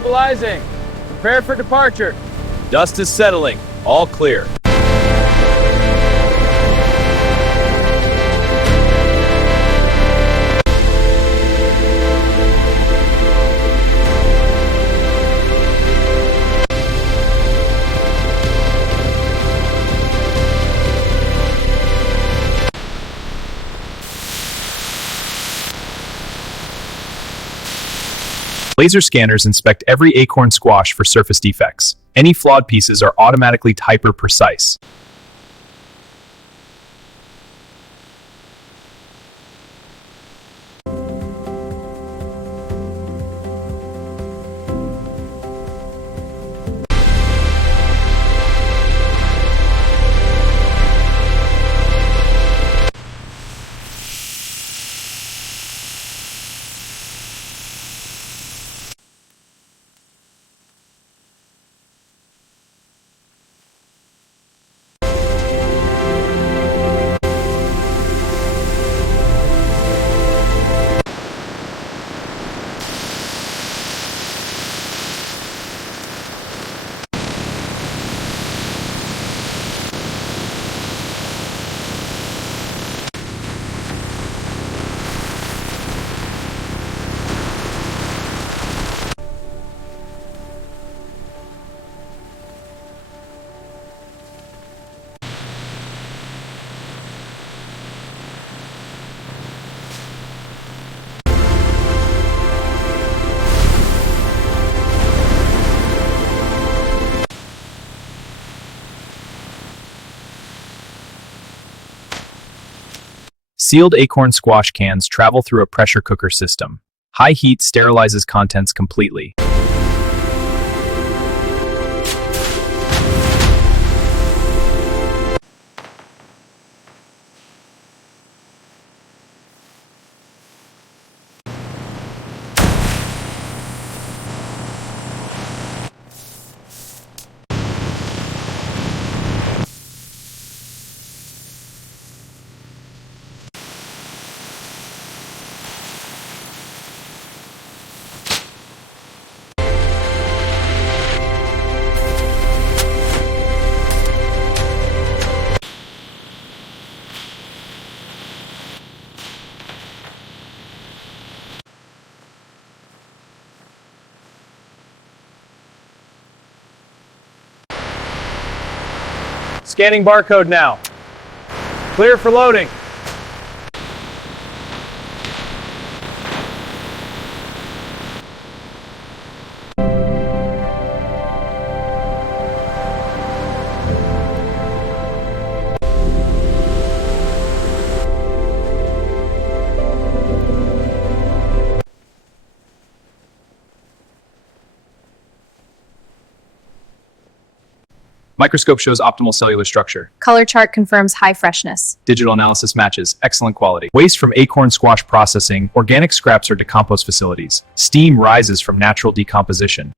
Stabilizing. Prepare for departure. Dust is settling. All clear. Laser scanners inspect every Acorn Squash for surface defects. Any flawed pieces are automatically hyper-precise. Sealed Acorn Squash cans travel through a pressure cooker system. High heat sterilizes contents completely. Scanning barcode now. Clear for loading. Microscope shows optimal cellular structure. Color chart confirms high freshness. Digital analysis matches excellent quality. Waste from Acorn Squash processing, organic scraps or decomposed facilities. Steam rises from natural decomposition.